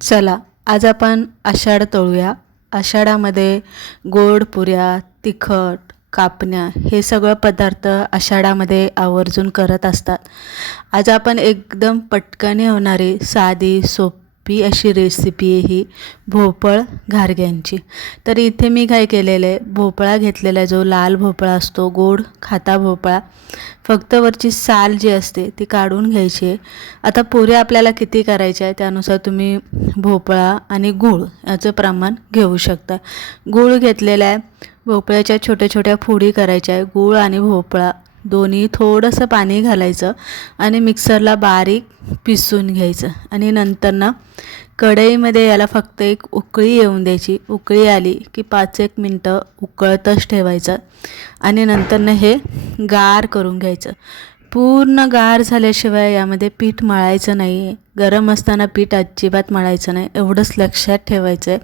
चला आज आपण आषाढ तळूया. आषाढामध्ये गोड पुऱ्या, तिखट, कापण्या हे सगळं पदार्थ आषाढामध्ये आवर्जून करत असतात. आज आपण एकदम पटकन होणारी साधी सोपी अशी रेसिपी आहे ही भोपळ घारग्यांची. तर इथे मी काय केलेलं आहे, भोपळा घेतलेला आहे, जो लाल भोपळा असतो, गोड खाता भोपळा. फक्त वरची साल जी असते ती काढून घ्यायची आहे. आता पुऱ्या आपल्याला किती करायच्या आहे त्यानुसार तुम्ही भोपळा आणि गूळ याचं प्रमाण घेऊ शकता. गूळ घेतलेला आहे, भोपळ्याच्या छोट्या छोट्या फोडी करायच्या आहे. गूळ आणि भोपळा दोन्ही थोडंसं पाणी घालायचं आणि मिक्सरला बारीक पिसून घ्यायचं. आणि नंतर ना कढईमध्ये याला फक्त एक उकळी येऊन द्यायची. उकळी आली की 5-1 मिनटं उकळतच ठेवायचं आणि नंतरनं हे गार करून घ्यायचं. पूर्ण गार झाल्याशिवाय यामध्ये पीठ मळायचं नाही आहे. गरम असताना पीठ अजिबात मळायचं नाही, एवढंच लक्षात ठेवायचं आहे.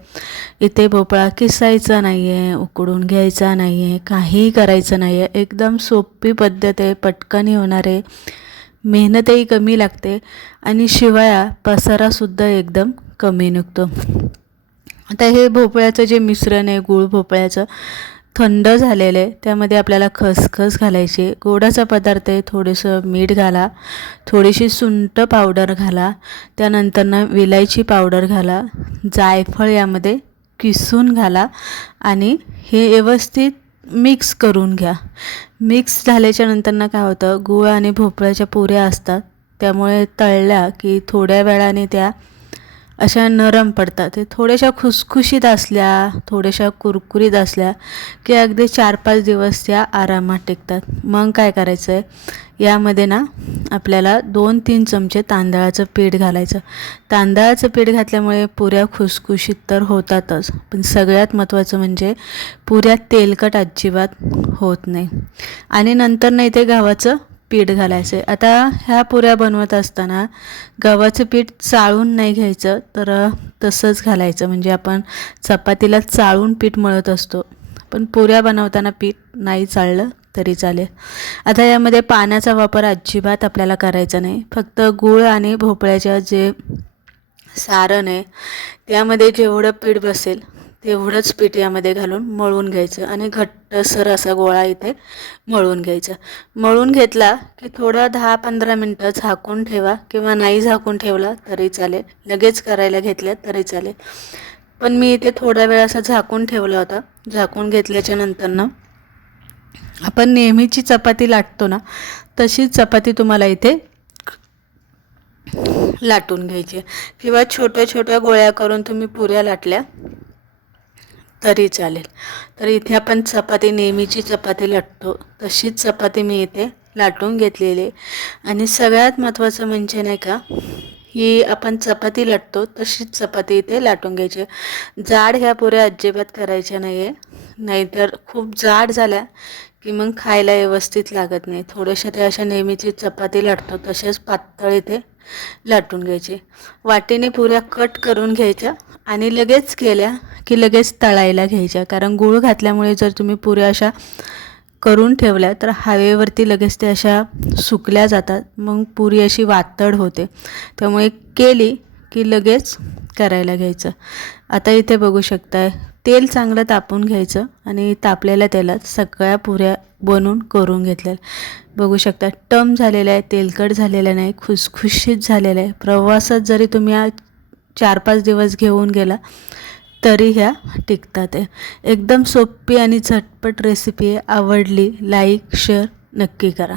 इथे भोपळा किसायचा नाही आहे, उकडून घ्यायचा नाही आहे, काहीही करायचं नाही आहे. एकदम सोपी पद्धत आहे, पटकन होणार आहे, मेहनतही कमी लागते आणि शिवाय पसारासुद्धा एकदम कमी निघतो. आता हे भोपळ्याचं जे मिश्रण आहे, गूळ भोपळ्याचं थंड झालेलं आहे, त्यामध्ये आपल्याला खसखस घालायची. गोडाचा पदार्थ आहे, थोडंसं मीठ घाला, थोडीशी सुंठ पावडर घाला, त्यानंतरनं विलायची पावडर घाला, जायफळ यामध्ये किसून घाला आणि हे व्यवस्थित मिक्स करून घ्या. मिक्स झाल्याच्या नंतरनं काय होतं, गूळ आणि भोपळ्याच्या पुऱ्या असतात, त्यामुळे तळल्या की थोड्या वेळाने त्या अशा नरम पडतात. ते थोड्याशा खुसखुशीत असल्या, थोड्याशा कुरकुरीत असल्या की अगदी 4-5 दिवस त्या आरामात टिकतात. मग काय करायचं आहे, यामध्ये ना आपल्याला 2-3 चमचे तांदळाचं पीठ घालायचं. तांदळाचं पीठ घातल्यामुळे पुऱ्या खुसखुशीत तर होतातच, पण सगळ्यात महत्त्वाचं म्हणजे पुऱ्या तेलकट अजिबात होत नाही. आणि नंतर नाही ते गव्हाचं पीठ घालायचं आहे. आता ह्या पुऱ्या बनवत असताना गव्हाचं पीठ चाळून नाही घ्यायचं, तर तसंच घालायचं. म्हणजे आपण चपातीला चाळून पीठ मळत असतो, पण पुऱ्या बनवताना पीठ नाही चाळलं तरी चालेल. आता यामध्ये पाण्याचा वापर अजिबात आपल्याला करायचा नाही. फक्त गूळ आणि भोपळ्याच्या जे सारण आहे त्यामध्ये जेवढं पीठ बसेल तेवढंच पीठ यामध्ये घालून मळून घ्यायचं आणि घट्टसर असा गोळा इथे मळून घ्यायचा. मळून घेतला की थोडं 10-15 मिनटं झाकून ठेवा, किंवा नाही झाकून ठेवला तरी चालेल, लगेच करायला घेतल्या तरी चालेल. पण मी इथे थोडा वेळ असा झाकून ठेवला होता. झाकून घेतल्याच्या नंतरनं आपण नेहमीची चपाती लाटतो ना, तशीच चपाती तुम्हाला इथे लाटून घ्यायची, किंवा छोट्या छोट्या गोळ्या करून तुम्ही पुऱ्या लाटल्या तरी चालेल. तर इथे आपण चपाती, नेहमीची चपाती लाटतो तशीच चपाती मी इथे लाटून घेतलेली आहे. आणि सगळ्यात महत्त्वाचं म्हणजे नाही का, ही आपण चपाती लाटतो तशीच चपाती इथे लाटून घ्यायची. जाड ह्या पुऱ्या अजिबात करायच्या नाही आहे, नाहीतर खूप जाड झाल्या की मग खायला व्यवस्थित लागत नाही. थोड्याशा त्या अशा नेहमीची चपाती लाटतो तशाच पातळ इथे लाटून घ्यायची. वाटीने पुऱ्या कट करून घ्यायच्या आणि लगेच केल्या की लगेच तळायला घ्यायच्या. कारण गूळ घातल्यामुळे जर तुम्ही पुऱ्या अशा करून ठेवल्या तर हवेवरती लगेच ते अशा सुकल्या जातात, मग पुरी अशी वातड होते. त्यामुळे केली की लगेच करायला घ्यायचं. आता इथे बघू शकताय, तेल चांगलं तापून घ्यायचं आणि तापलेल्या तेलात सगळ्या पुऱ्या बनवून करून घेतल्या. बघू शकता, टम झालेलं आहे, तेलकट झालेलं नाही, खुसखुशीत झालेलं आहे. प्रवासात जरी तुम्ही 4-5 दिवस घेऊन गेला तरी ह्या टिकतात आहे. एकदम सोपी आणि झटपट रेसिपी आहे. आवडली लाईक शेअर नक्की करा.